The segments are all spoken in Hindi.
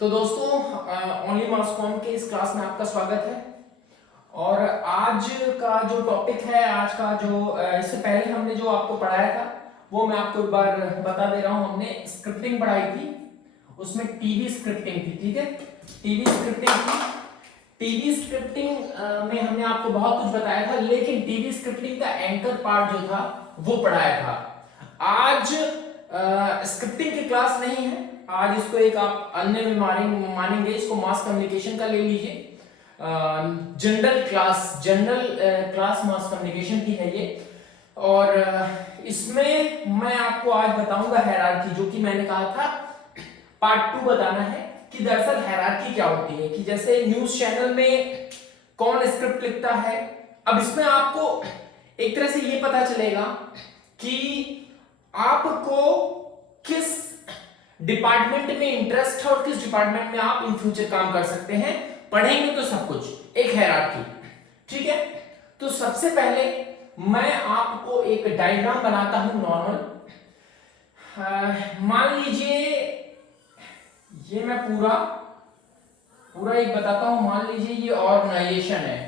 तो दोस्तों ओनली मास कॉम के इस क्लास में आपका स्वागत है। और आज का जो टॉपिक है, आज का जो इससे पहले हमने जो आपको पढ़ाया था वो मैं आपको एक बार बता दे रहा हूं। हमने स्क्रिप्टिंग पढ़ाई थी, उसमें टीवी स्क्रिप्टिंग थी। ठीक है, टीवी स्क्रिप्टिंग थी। टीवी स्क्रिप्टिंग में हमने आपको बहुत कुछ बताया था, लेकिन टीवी स्क्रिप्टिंग का एंकर पार्ट जो था वो पढ़ाया था। आज स्क्रिप्टिंग की क्लास नहीं है, आज इसको एक आप अन्य में मानेंगे, इसको मास कम्युनिकेशन का ले लीजिए। जनरल क्लास मास कम्युनिकेशन की है ये। और इसमें मैं आपको आज बताऊंगा हायरार्की, जो कि मैंने कहा था पार्ट 2 बताना है कि दरअसल हायरार्की क्या होती है। कि जैसे न्यूज चैनल में कौन स्क्रिप्ट लिखता है, अब इसमें आपको एक तरह से ये पता चलेगा कि आपको किस डिपार्टमेंट में इंटरेस्ट है और किस डिपार्टमेंट में आप इन फ्यूचर काम कर सकते हैं। पढ़ेंगे तो सब कुछ, एक हायरार्की। ठीक है, तो सबसे पहले मैं आपको एक डायग्राम बनाता हूं नॉर्मल। मान लीजिए ये मैं पूरा एक बताता हूं। मान लीजिए ये ऑर्गेनाइजेशन है,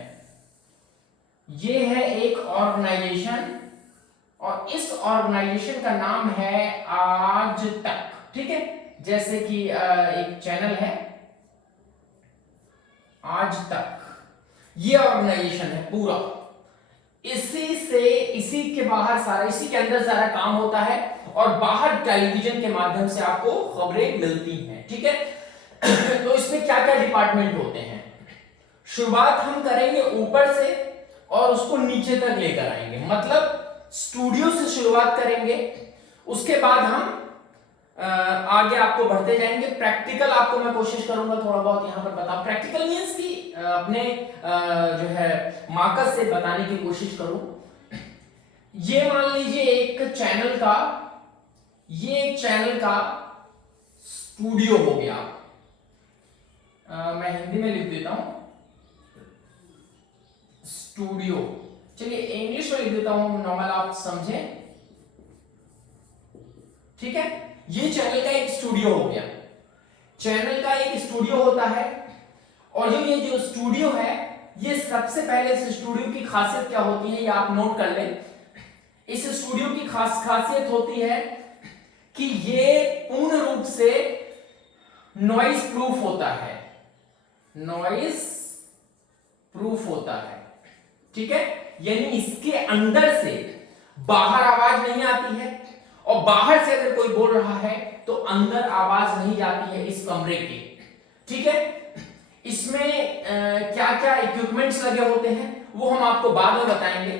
ये है एक ऑर्गेनाइजेशन, और इस ऑर्गेनाइजेशन का नाम है आज तक। ठीक है, जैसे कि एक चैनल है आज तक, ये ऑर्गेनाइजेशन है पूरा। इसी के बाहर सारा, इसी के अंदर सारा काम होता है, और बाहर टेलीविजन के माध्यम से आपको खबरें मिलती हैं। ठीक है, तो इसमें क्या क्या डिपार्टमेंट होते हैं। शुरुआत हम करेंगे ऊपर से और उसको नीचे तक लेकर आएंगे, मतलब स्टूडियो से शुरुआत करेंगे, उसके बाद हम आगे आपको बढ़ते जाएंगे। प्रैक्टिकल आपको मैं कोशिश करूंगा थोड़ा बहुत यहां पर बता, प्रैक्टिकल मींस कि अपने जो है मार्कस से बताने की कोशिश करूं। ये मान लीजिए एक चैनल का, ये एक चैनल का स्टूडियो हो गया। मैं हिंदी में लिख देता हूं स्टूडियो, चलिए इंग्लिश में लिख देता हूं नॉर्मल, आप समझें। ठीक है, ये चैनल का एक स्टूडियो हो गया। चैनल का एक स्टूडियो होता है, और ये जो स्टूडियो है, ये सबसे पहले इस स्टूडियो की खासियत क्या होती है ये आप नोट कर लें। इस स्टूडियो की खासियत होती है कि ये पूर्ण रूप से नॉइज प्रूफ होता है, नॉइज प्रूफ होता है। ठीक है, यानी इसके अंदर से बाहर आवाज नहीं आती है, और बाहर से अगर कोई बोल रहा है तो अंदर आवाज नहीं जाती है इस कमरे की। ठीक है, इसमें क्या क्या इक्विपमेंट्स लगे होते हैं वो हम आपको बाद में बताएंगे,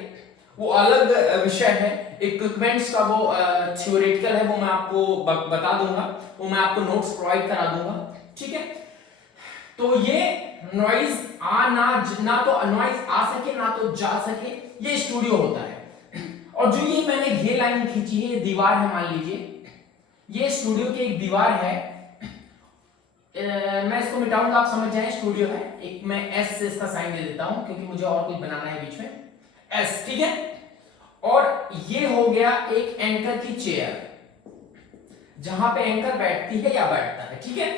वो अलग विषय है। इक्विपमेंट्स का वो थ्योरेटिकल है, वो मैं आपको बता दूंगा, वो मैं आपको नोट्स प्रोवाइड करा दूंगा। ठीक है, तो ये नॉइज ना तो नॉइज आ सके ना तो जा सके, ये स्टूडियो होता है। और जो ये मैंने ये लाइन खींची है, ये दीवार है, मान लीजिए ये स्टूडियो की एक दीवार है। मैं इसको मिटाऊंगा, आप समझ जाएं स्टूडियो है। एक मैं एस से इसका साइन दे देता हूं, क्योंकि मुझे और कुछ बनाना है बीच में, एस। ठीक है, और ये हो गया एक एंकर की चेयर, जहां पे एंकर बैठती है या बैठता है। ठीक है,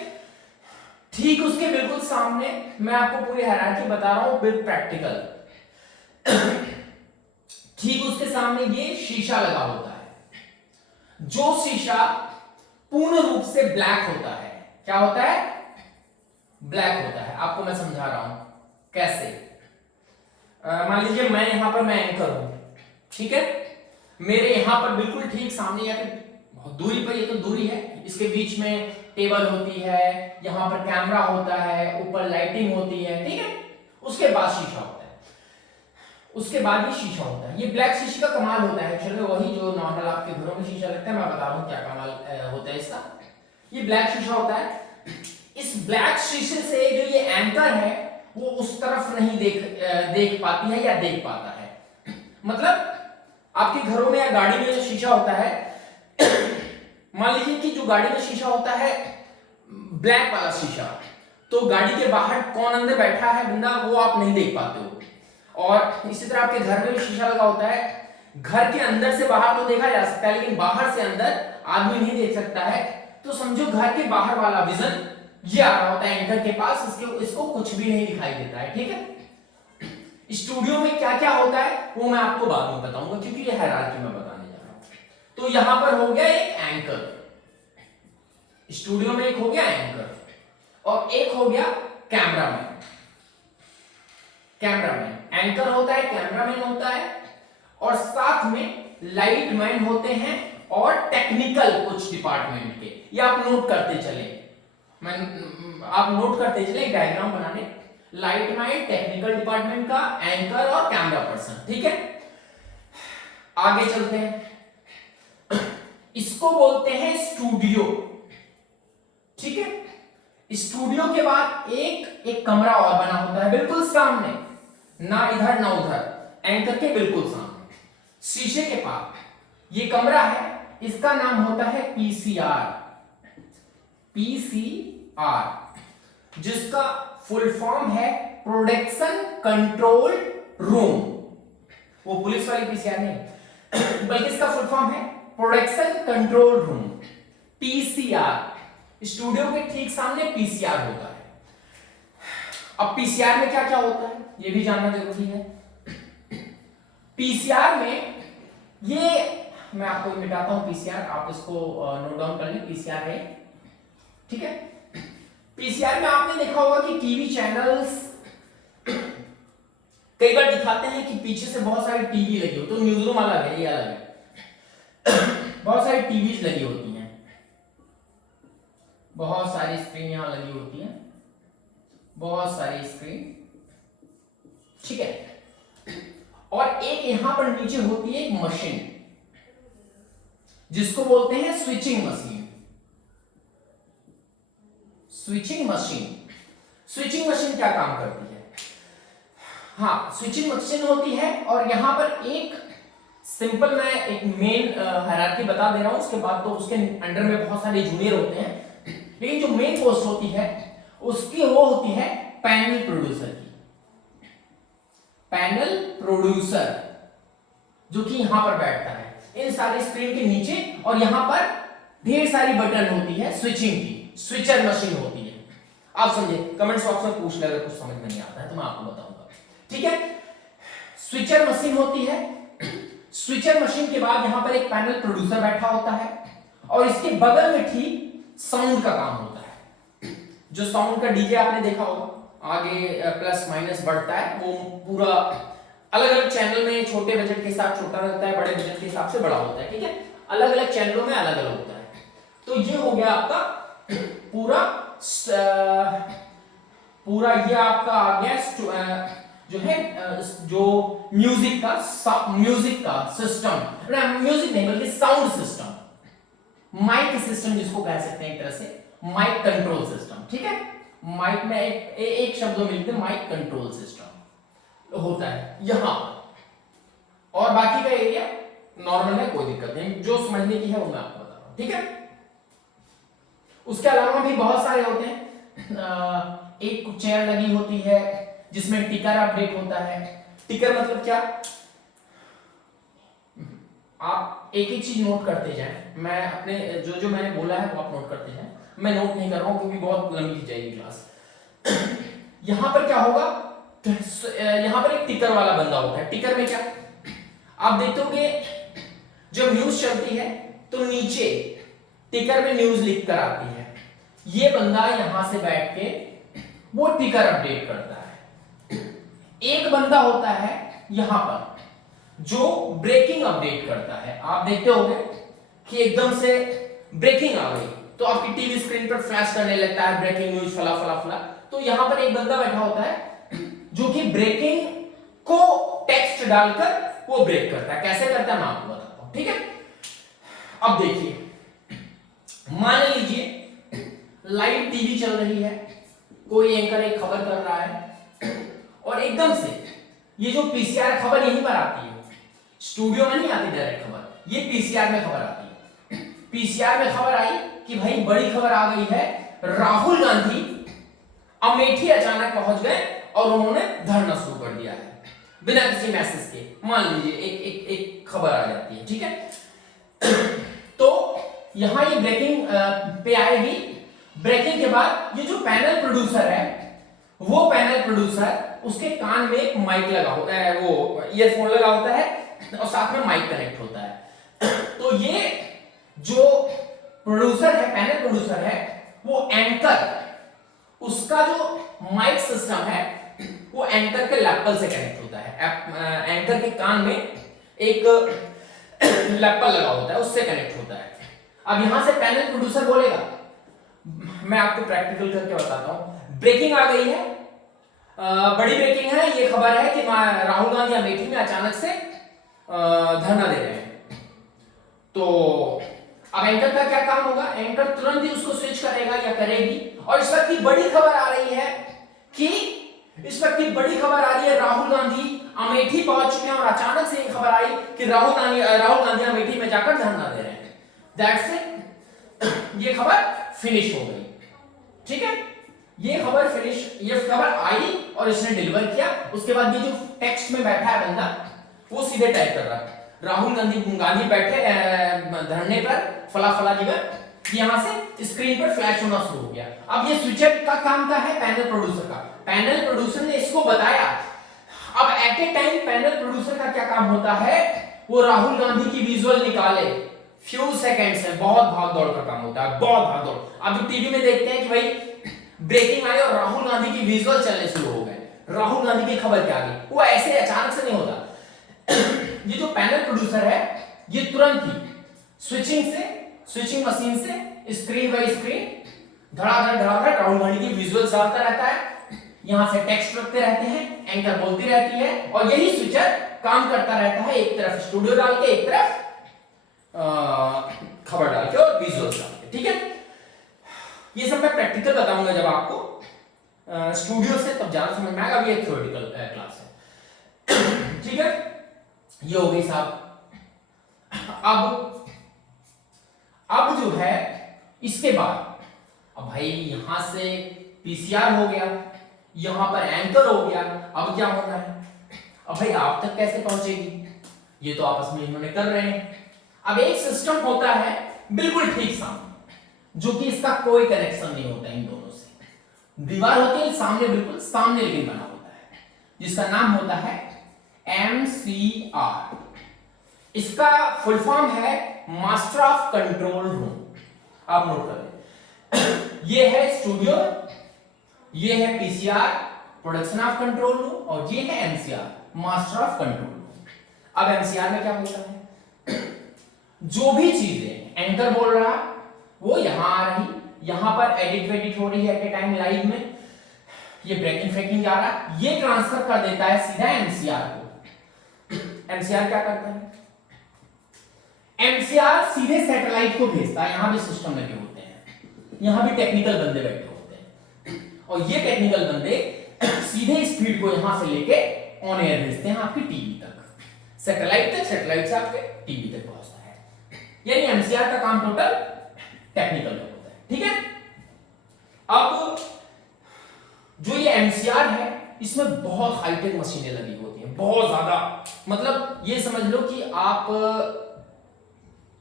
ठीक उसके बिल्कुल सामने मैं आपको पूरी हायरार्की बता रहा हूं विद प्रैक्टिकल। ठीक उसके सामने ये शीशा लगा होता है, जो शीशा पूर्ण रूप से ब्लैक होता है। क्या होता है? ब्लैक होता है। आपको मैं समझा रहा हूं कैसे। मान लीजिए मैं एंकर हूं, ठीक है, मेरे यहां पर बिल्कुल ठीक सामने या फिर बहुत दूरी पर, ये तो दूरी है, इसके बीच में टेबल होती है, यहां पर कैमरा होता है, ऊपर लाइटिंग होती है। ठीक है, उसके बाद शीशा होता है, उसके बाद ही शीशा होता है। ये ब्लैक शीशे का कमाल होता है, चलो वही जो नॉर्मल आपके घरों में शीशा लगता है, मैं बता रहा हूं क्या कमाल होता है इसका। ये ब्लैक शीशा होता है। इस ब्लैक शीशे से जो ये एंकर है वो उस तरफ नहीं देख पाती है या देख पाता है। मतलब आपके घरों में या गाड़ी में जो शीशा होता है, मान लीजिए कि जो गाड़ी में शीशा होता है ब्लैक वाला शीशा, तो गाड़ी के बाहर कौन अंदर बैठा है बंदा वो आप नहीं देख पाते हो। और इसी तरह आपके घर में भी शीशा लगा होता है, घर के अंदर से बाहर तो देखा जा सकता है, लेकिन बाहर से अंदर आदमी नहीं देख सकता है। तो समझो घर के बाहर वाला विजन ये आ रहा होता है एंकर के पास, इसको कुछ भी नहीं दिखाई देता है, ठीक है। स्टूडियो में क्या क्या होता है वो मैं आपको बाद में बताऊंगा, क्योंकि ये हायरार्की में बताने जा रहा हूं। तो यहां पर हो गया एक एंकर, स्टूडियो में एक हो गया एंकर और एक हो गया कैमरामैन। कैमरामैन एंकर होता है, कैमरामैन होता है, और साथ में लाइटमैन होते हैं और टेक्निकल कुछ डिपार्टमेंट के। ये आप नोट करते चले, आप नोट करते चले डायग्राम बनाने। लाइटमैन टेक्निकल डिपार्टमेंट का, एंकर और कैमरा पर्सन, ठीक है। आगे चलते हैं, इसको बोलते हैं स्टूडियो, ठीक है। स्टूडियो के बाद एक कमरा और बना होता है बिल्कुल सामने, ना इधर ना उधर, एंकर के बिल्कुल सामने शीशे के पास ये कमरा है, इसका नाम होता है पीसीआर। पीसीआर जिसका फुल फॉर्म है प्रोडक्शन कंट्रोल रूम। वो पुलिस वाली पीसीआर नहीं, बल्कि इसका फुल फॉर्म है production control room, PCR. Studio के ठीक सामने पीसीआर होता है। अब पीसीआर में क्या क्या होता है ये भी जानना जरूरी है। पीसीआर में ये मैं आपको मिटाता हूं पीसीआर, आप इसको नोट डाउन कर लें। पीसीआर है, ठीक है। पीसीआर में आपने देखा होगा कि टीवी चैनल्स कई बार दिखाते हैं कि पीछे से बहुत सारी टीवी लगी हो, तो न्यूज रूम अलग है, ये अलग है। बहुत सारी टीवीज लगी होती हैं, बहुत सारी स्क्रीन यहां लगी होती हैं, बहुत सारी स्क्रीन, ठीक है। और एक यहां पर नीचे होती है एक मशीन जिसको बोलते हैं switching machine. Switching machine, switching machine क्या काम करती है? हाँ, स्विचिंग मशीन होती है और यहां पर एक सिंपल, मैं एक मेन हायरार्की बता दे रहा हूं, उसके बाद तो उसके अंडर में बहुत सारे जूनियर होते हैं, लेकिन जो मेन पोस्ट होती है उसकी वो होती है पैनल प्रोड्यूसर की। पैनल प्रोड्यूसर जो कि यहां पर बैठता है इन सारी स्क्रीन के नीचे, और यहां पर ढेर सारी बटन होती है स्विचिंग की, स्विचर मशीन होती है। आप समझे, कमेंट्स बॉक्स में पूछ ले अगर कुछ समझ में नहीं आता है तो मैं आपको बताऊंगा, ठीक है। स्विचर मशीन होती है। स्विचर मशीन के बाद यहां पर एक पैनल प्रोड्यूसर बैठा होता है और इसके बगल में ठीक साउंड का काम होता है। जो साउंड का डीजे आपने देखा होगा, आगे प्लस माइनस बढ़ता है, वो पूरा अलग अलग चैनल में छोटे बजट के साथ छोटा रहता है, बड़े बजट के हिसाब से बड़ा होता है, ठीक है। अलग अलग चैनलों में अलग अलग होता है। तो ये हो गया आपका पूरा ये आपका आ गया जो है जो म्यूजिक का सिस्टम, म्यूजिक नहीं बल्कि साउंड सिस्टम, माइक सिस्टम जिसको कह सकते हैं एक तरह से, माइक कंट्रोल सिस्टम, ठीक है। माइक में एक शब्द मिलते हैं, माइक कंट्रोल सिस्टम होता है यहां, और बाकी का एरिया नॉर्मल है, कोई दिक्कत नहीं, जो समझने की है वो मैं आपको बता रहा हूं, ठीक है। उसके अलावा भी बहुत सारे होते हैं। एक चेयर लगी होती है जिसमें टिकर अपडेट होता है। टिकर मतलब क्या, आप एक एक चीज नोट करते जाएं, मैं अपने जो मैंने बोला है वो आप नोट करते जाएं, मैं नोट नहीं कर रहा हूं क्योंकि बहुत लंबी की जाएगी क्लास। यहां पर क्या होगा, यहां पर एक टिकर वाला बंदा होता है। टिकर में क्या, आप देखोगे जब न्यूज चलती है तो नीचे टिकर में न्यूज लिख कर आती है, ये बंदा यहां से बैठ के वो टिकर अपडेट करता है। एक बंदा होता है यहां पर जो ब्रेकिंग अपडेट करता है। आप देखते होंगे कि एकदम से ब्रेकिंग आ गई तो आपकी टीवी स्क्रीन पर फ्लैश करने लगता है ब्रेकिंग न्यूज फला फला फला, तो यहां पर एक बंदा बैठा होता है जो कि ब्रेकिंग को टेक्स्ट डालकर वो ब्रेक करता है। कैसे करता है मैं आपको बताता हूं, ठीक है। अब देखिए, मान लीजिए लाइव टीवी चल रही है, कोई एंकर एक खबर कर रहा है और एकदम से ये जो पीसीआर खबर यहीं पर आती है, स्टूडियो में नहीं आती डायरेक्ट खबर, ये पीसीआर में खबर आती है। पीसीआर में खबर आई कि भाई बड़ी खबर आ गई है, राहुल गांधी अमेठी अचानक पहुंच गए और उन्होंने धरना शुरू कर दिया है बिना किसी मैसेज के। मान लीजिए एक खबर आ जाती है, ठीक है। तो यहां ये ब्रेकिंग पे आएगी, ब्रेकिंग के बाद ये जो पैनल प्रोड्यूसर है, वो पैनल प्रोड्यूसर उसके कान में एक माइक लगा होता है, वो ईयरफोन लगा होता है और साथ में माइक कनेक्ट होता है। तो ये जो प्रोड्यूसर है, पैनल प्रोड्यूसर है, वो एंकर, उसका जो माइक सिस्टम है वो एंकर के लैपल से कनेक्ट होता है। एंकर के कान में एक लैपल लगा होता है, उससे कनेक्ट होता है। अब यहां से पैनल प्रोड्यूसर बोलेगा, मैं आपको प्रैक्टिकल करके बताता हूं। ब्रेकिंग आ गई है, बड़ी ब्रेकिंग है, ये खबर है कि राहुल गांधी अमेठी में अचानक से धरना दे रहे हैं। तो अब एंकर का क्या काम होगा? एंकर तुरंत ही उसको स्विच करेगा या करेगी। और इस वक्त की बड़ी खबर आ रही है कि राहुल गांधी अमेठी पहुंच चुके हैं और अचानक से ये खबर आई कि राहुल गांधी अमेठी में जाकर धरना दे रहे हैं। दैट्स इट, ये खबर फिनिश हो गई। ठीक है, ये खबर आई और इसने डिलीवर किया। उसके बाद ये जो टेक्स्ट में बैठा है बंदा, वो सीधे टाइप कर रहा है, राहुल गांधी बैठे धरने पर फला फला जगह, यहां से स्क्रीन पर फ्लैश होना शुरू हो गया। अब ये स्विचर का काम क्या है? पैनल प्रोड्यूसर का। पैनल प्रोड्यूसर ने इसको बताया। अब at a time panel producer का क्या काम होता है? वो राहुल गांधी की विजुअल निकाले। फ्यू सेकंड्स में बहुत भाग दौड़ का काम होता है, बहुत भाग दौड़। अब टीवी में देखते हैं कि भाई ब्रेकिंग आई और राहुल गांधी की विजुअल चलने शुरू हो गए, राहुल गांधी की खबर क्या आ गई। वो ऐसे अचानक से नहीं होता। ये जो पैनल प्रोड्यूसर है, ये तुरंत ही स्विचिंग मशीन से स्क्रीन बाय स्क्रीन धड़ाधड़ राहुल गांधी की विजुअल डालता रहता है। यहां से टेक्स्ट रखते रहते हैं, एंकर बोलती रहती है और यही स्विचर काम करता रहता है, एक तरफ स्टूडियो डाल के, एक तरफ खबर डाल के और विजुअल डाल के। ठीक है, ये सब मैं प्रैक्टिकल बताऊंगा जब आपको स्टूडियो से, तब ज्यादा समझ में आएगा। अभी एक थ्योरेटिकल क्लास है। ठीक है, ये हो गई साहब। अब जो है इसके बाद, अब भाई यहां से पीसीआर हो गया, यहां पर एंकर हो गया। अब क्या होना है? अब भाई आप तक कैसे पहुंचेगी? ये तो आपस में इन्होंने कर रहे हैं। अब एक सिस्टम होता है बिल्कुल ठीक सामने, जो कि इसका कोई कनेक्शन नहीं होता इन दोनों से। दीवार होती है सामने, बिल्कुल सामने लेकिन बना होता है, जिसका नाम होता है MCR। इसका फुल फॉर्म है मास्टर ऑफ कंट्रोल रूम। आप नोट कर लें। ये है स्टूडियो, ये है PCR production of control room, और ये है MCR master of control room. अब MCR में क्या होता है? जो भी चीजें एंकर बोल रहा वो यहां आ रही, यहां पर एडिट हो रही है एट ए टाइम लाइव में, ये ब्रेकिंग फ्रेकिंग जा रहा, ये ट्रांसफर कर देता है सीधा MCR को। MCR क्या करता है? MCR सीधे सैटेलाइट को भेजता है। यहां भी सिस्टम लगे होते हैं, यहां भी टेक्निकल बंदे बैठे होते हैं, और ये टेक्निकल बंदे सीधे स्पीड को यहां से लेके ऑन एयर भेजते हैं आपकी टीवी तक, सैटेलाइट तक, सैटेलाइट से आपके टीवी तक पहुंचता है। यानी MCR का काम टोटल टेक्निकल होता है। ठीक है, अब जो ये MCR है, इसमें बहुत हाईटेक मशीनें लगी होती हैं, बहुत ज्यादा। मतलब ये समझ लो कि आप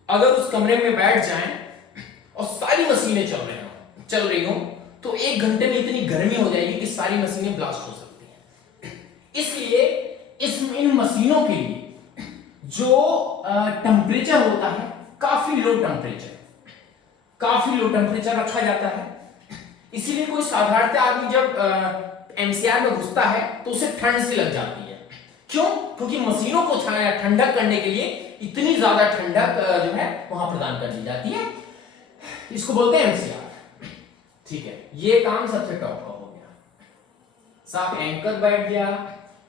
अगर उस कमरे में बैठ जाएं और सारी मशीनें चल रही हो तो 1 घंटे में इतनी गर्मी हो जाएगी कि सारी मशीनें ब्लास्ट हो सकती हैं। इसलिए इन मशीनों के लिए जो टेम्परेचर होता है, काफी लो टेम्परेचर रखा जाता है। इसीलिए कोई साधारणतः आदमी जब MCR में घुसता है तो उसे ठंड सी लग जाती है। क्यों? क्योंकि मशीनों को ठंडक करने के लिए इतनी ज्यादा ठंडक जो है वहां प्रदान कर दी जाती है। इसको बोलते हैं MCR। ठीक है, ये काम सबसे टॉप का हो गया। साहब एंकर बैठ गया,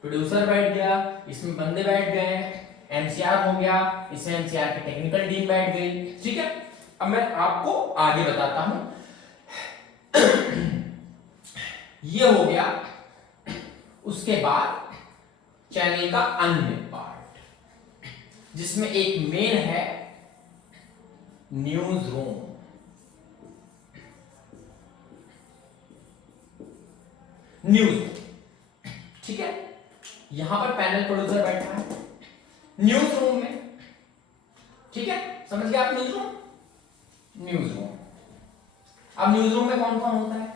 प्रोड्यूसर बैठ गया, इसमें बंदे बैठ गए, MCR हो गया, इसमें MCR की टेक्निकल टीम बैठ गई। ठीक है, अब मैं आपको आगे बताता हूं। ये हो गया। उसके बाद चैनल का अन्य पार्ट, जिसमें एक मेन है न्यूज रूम। ठीक है, यहां पर पैनल प्रोड्यूसर बैठा है न्यूज रूम में। ठीक है, समझ गए आप? News room. अब न्यूज रूम में कौन कौन होता है?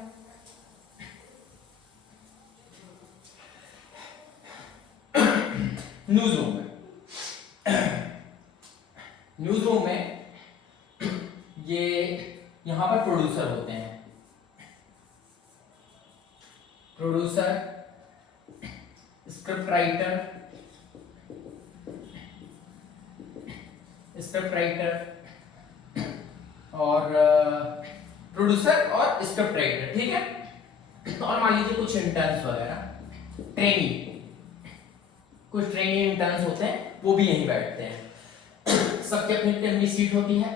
न्यूज रूम में ये यहां पर प्रोड्यूसर होते हैं, प्रोड्यूसर, स्क्रिप्ट राइटर, और प्रोड्यूसर और स्क्रिप्ट राइटर, ठीक है। और मान लीजिए कुछ इंटर्न्स वगैरह, कुछ ट्रेनी इंटर्न्स होते हैं, वो भी यहीं बैठते हैं। सबके अपनी अपनी सीट होती है।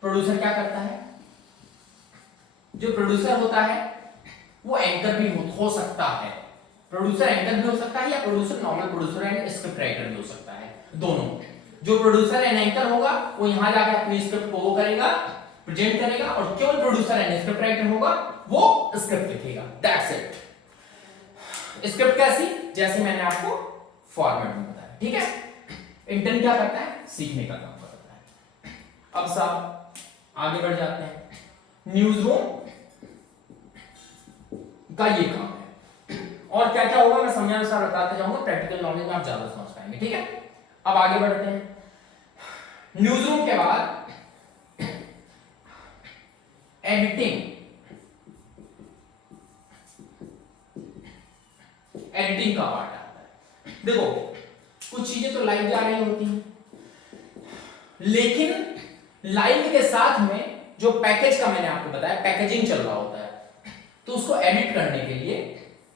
प्रोड्यूसर क्या करता है? जो प्रोड्यूसर होता है वो एंकर भी हो सकता है, प्रोड्यूसर एंकर भी हो सकता है, या producer normal producer and script writer भी हो सकता है, दोनों। जो प्रोड्यूसर एंड एंकर होगा वो यहां जाके अपनी स्क्रिप्ट को वो करेगा, प्रेजेंट करेगा, और केवल प्रोड्यूसर एंड स्क्रिप्ट राइटर होगा वो स्क्रिप्ट लिखेगा। That's it. स्क्रिप्ट कैसी? जैसे मैंने आपको फॉर्मेट में बताया, ठीक है। इंटर्न क्या करता है? सीखने का काम करता है। अब साहब आगे बढ़ जाते हैं। न्यूज रूम का ये काम है, और क्या क्या होगा मैं समझाने अनुसार बताते जाऊंगा, प्रैक्टिकल नॉलेज में आप ज्यादा समझ पाएंगे, ठीक है। अब आगे बढ़ते हैं। न्यूज रूम के बाद एडिटिंग का पार्ट आता है। देखो कुछ चीजें तो लाइव जा रही होती हैं, लेकिन लाइव के साथ में जो पैकेज का मैंने आपको बताया पैकेजिंग चल रहा होता है, तो उसको एडिट करने के लिए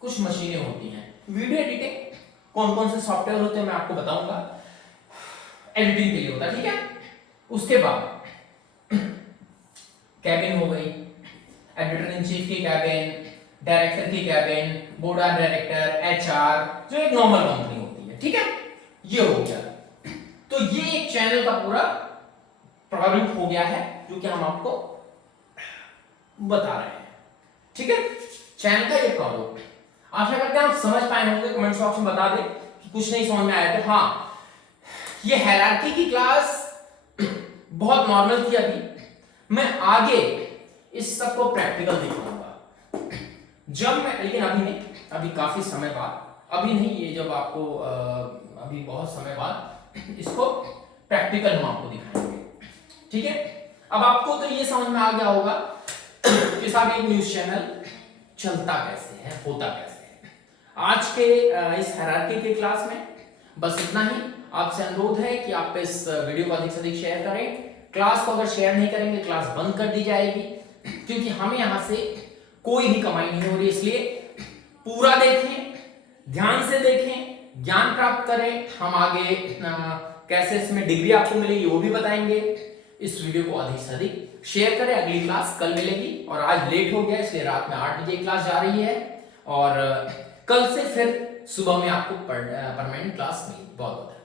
कुछ मशीनें होती हैं। वीडियो एडिटिंग कौन कौन से सॉफ्टवेयर होते हैं मैं आपको बताऊंगा, एडिटिंग के लिए होता है, ठीक है। उसके बाद कैबिन हो गई, एडिटर इन चीफ की कैबिन, डायरेक्टर की cabin, board of director, HR, जो एक नॉर्मल कंपनी होती है, ठीक है। ये हो गया। तो ये एक चैनल का पूरा प्रारूप हो गया है जो कि हम आपको बता रहे हैं, ठीक है। चैनल का ये प्रारूप, आशा करते हैं आप समझ पाए होंगे। कमेंट बॉक्स में बता दें कि कुछ नहीं समझ में आया तो। हाँ, ये हायरार्की की क्लास बहुत नॉर्मल थी। अभी मैं आगे इस सब को प्रैक्टिकल दिखाऊंगा जब मैं, लेकिन अभी नहीं, अभी काफी समय बाद, अभी नहीं, ये जब आपको अभी बहुत समय बाद इसको प्रैक्टिकल हम आपको दिखाएंगे, ठीक है। अब आपको तो ये समझ में आ गया होगा कि साहब एक न्यूज चैनल चलता कैसे है, होता कैसे है। आज के इस हायरार्की की क्लास में बस इतना ही। आपसे अनुरोध है कि आप इस वीडियो को अधिक से अधिक शेयर करें। क्लास को अगर शेयर नहीं करेंगे क्लास बंद कर दी जाएगी, क्योंकि हमें यहां से कोई भी कमाई नहीं हो रही। इसलिए पूरा देखें, ध्यान से देखें, ज्ञान प्राप्त करें। हम आगे कैसे इसमें डिग्री आपको मिलेगी वो भी बताएंगे। इस वीडियो को अधिक से अधिक शेयर करें। अगली क्लास कल मिलेगी, और आज लेट हो गया इसलिए रात में 8 बजे क्लास जा रही है, और कल से फिर सुबह में आपको परमानेंट क्लास मिलेगी। बहुत बहुत